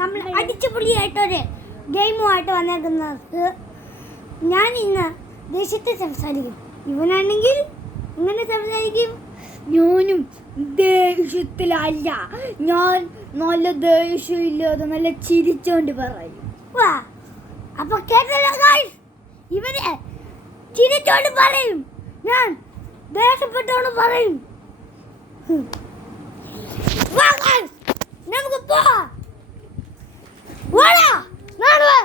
നമ്മൾ അടിച്ചുപൊളിയായിട്ടൊരു ഗെയിമുമായിട്ട് വന്നേക്കുന്നത്. ഞാൻ ഇന്ന് ദേഷ്യത്തെ സംസാരിക്കും. ഇവനാണെങ്കിൽ ഇങ്ങനെ സംസാരിക്കും. ഞാനും ദേഷ്യത്തിലല്ല, ഞാൻ നല്ല ദേഷ്യമില്ലാതെ നല്ല ചിരിച്ചോണ്ട് പറയും. വാ, അപ്പൊ കേട്ടല്ലോ ഗായ്സ്, ഇവന് ചിരിച്ചോണ്ട് പറയും, ഞാൻ ദേഷ്യപ്പെട്ടോണ്ട് പറയും. വാ ഗായ്സ്, നമുക്ക് പോവാം. വാടാ നാടുവേ,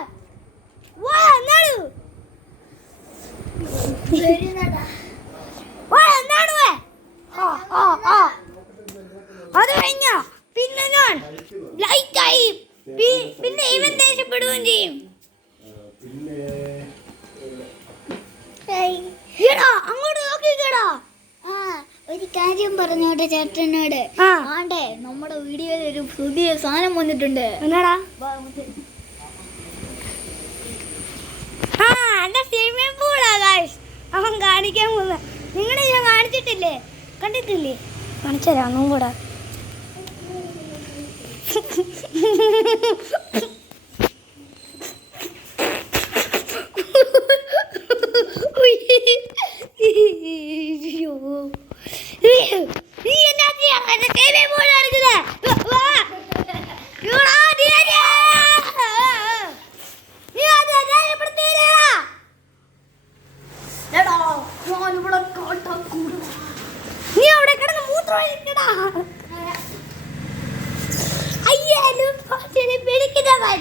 വാടാ നാടു, വാടാ നാടുവേ. അത് കഴിഞ്ഞ പിന്നെ ഞാൻ ലൈറ്റായി, പിന്നെ ഇവൻ ദേഷ്യപ്പെടുകയും ചെയ്യും. അങ്ങോട്ട് നോക്കിക്കടാ. ഒരു കാര്യം പറഞ്ഞോട്ടെ ചേട്ടനോട്. ആണ്ടേ, നമ്മുടെ വീഡിയോയിൽ ഒരു പുതിയ സാധനം വന്നിട്ടുണ്ട്. എന്നാടാ? എന്റെ സ്വിമ്മിംഗ് പൂളാ ഗായ്സ്, അവൻ കാണിക്കാൻ പോകുന്ന. നിങ്ങളെ ഞാൻ കാണിച്ചിട്ടില്ലേ, കണ്ടിട്ടില്ലേ? കാണിച്ചുതരാം ഒന്നും കൂടെ. നീ അവിടെ കിടന്ന് മൂത്രമൊഴിക്കടാ. അയ്യാലും പിടിക്കുന്നവൻ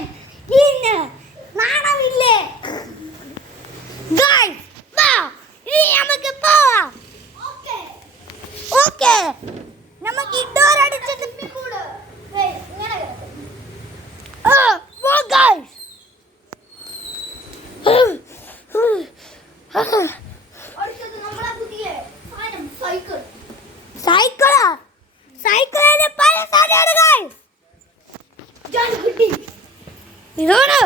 ഇന്ന് നാണമില്ലേ? നമുക്ക് പോവാം. ഓക്കെ, നമുക്ക് ഇൻഡോർ അടിച്ചിട്ട് സൈക്കിളിന്റെ പല സാധനമാണ്. ഇതാണ്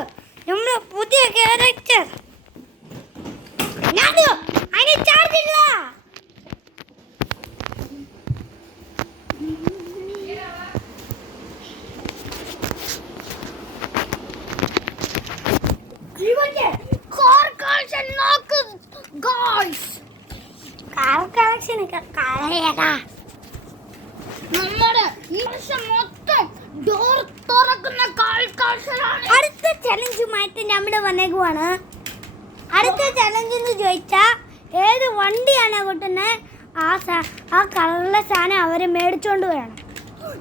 നമ്മുടെ പുതിയ ക്യാരക്ടർ. അതിന് ചാർജ് ഇല്ല. നമ്മുടെ ഈ വർഷം മൊത്തം ഡോർ തുറക്കുന്ന അടുത്ത ചലഞ്ചുമായിട്ട് നമ്മുടെ വന്നേക്കുവാണ്. അടുത്ത ചലഞ്ച് എന്ന് ചോദിച്ചാൽ ഏത് വണ്ടിയാണ് കൊട്ടുന്നത് ആ കളറിലെ സാധനം അവരെ മേടിച്ചോണ്ട് വരണം.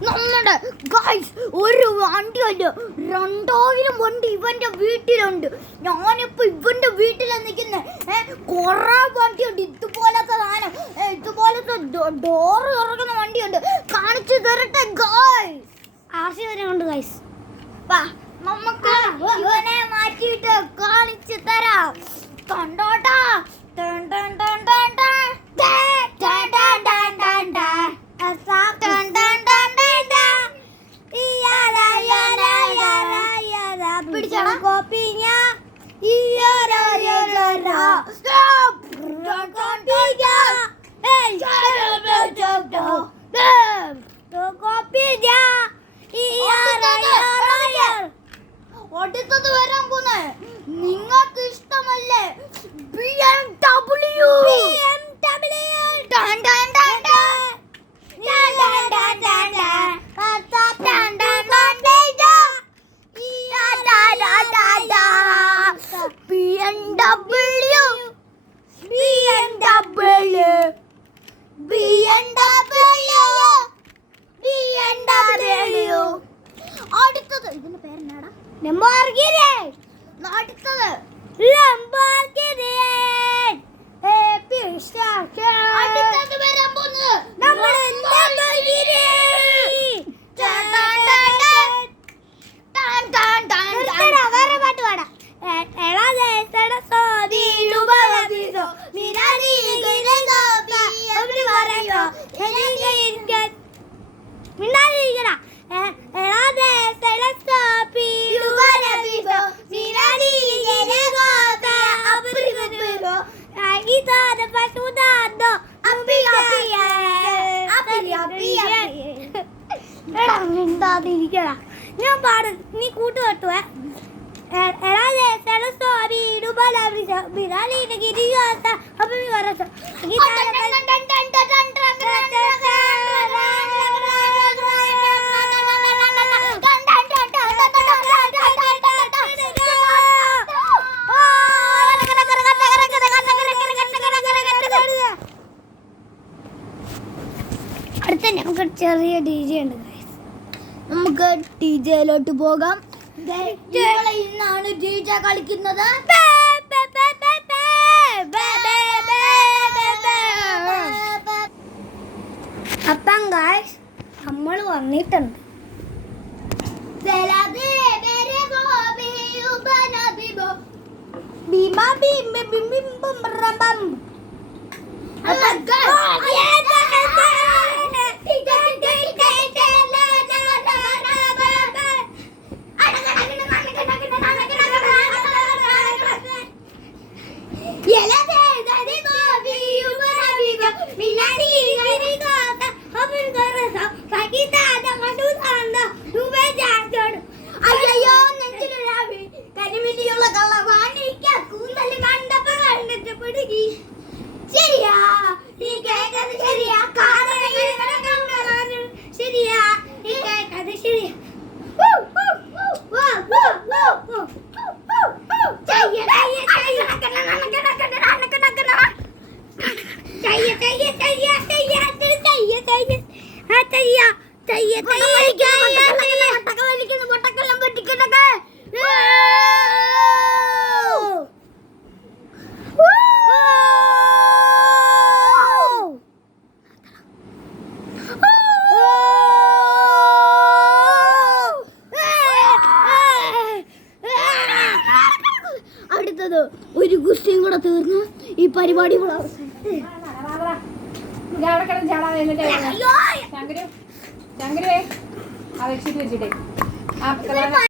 നമ്മുടെ ഗൈസ്, ഒരു വണ്ടിയല്ല, 2000 വണ്ടി ഇവന്റെ വീട്ടിലുണ്ട്. ഞാനിപ്പോ ഇവന്റെ വീട്ടിലാണ് നിൽക്കുന്നത്. കുറെ വണ്ടിയുണ്ട്, ഇതുപോലത്തെ സാധനം, ഇതുപോലത്തെ ഡോറ് തുറക്കുന്ന വണ്ടിയുണ്ട്. കാണിച്ചു തരട്ടെ ഗൈസ്. ആർസി വരെ കൊണ്ട് ഗൈസ്. വാ, നമുക്ക് ഇവനെ മാറ്റിയിട്ട് കാണിച്ചു തരാം. കണ്ടോട്ടാ. അടുത്തത് വരാൻ പോന്നെ നിങ്ങൾക്ക് ഇഷ്ടമല്ലേ? BMW. അടുത്തത് ഇതിന്റെ പേരെന്താടാ? ലംബോർഗിനി. അടുത്തത് ലംബോർഗിനി. അടുത്തത് വരാൻ പോകുന്നത് നമ്മുടെ ലംബോർഗിനി. വേറെ പാട്ട് പാടാം. പാടും നീ കൂട്ട് കെട്ടുവേ അടുത്ത നമുക്ക് ചെറിയ ഡി ജെ ഉണ്ട് നമുക്ക് ഡിജയിലോട്ട് പോകാം. ഇന്നാണ് ഡിജ കളിക്കുന്നത്. അപ്പം ഗായ്സ് നമ്മൾ വന്നിട്ടുണ്ട്. അയ്യോ കരിമില്ലിയുള്ള കള്ള വാണിക്ക കൂന്തല് കണ്ടപ്പോ കണ്ടിട്ട് പിടിക്കി. ശരിയാ നീ കേട്ടത് ശരിയാ. ശരിയാ നീ കേട്ടത് ശരിയാ. അടുത്തത് ഒരു ഗുസ്തിയും കൂടെ തീർന്നു ഈ പരിപാടി കൂടെ ശങ്കരു ആ വെച്ചിട്ട് വെച്ചിട്ടേ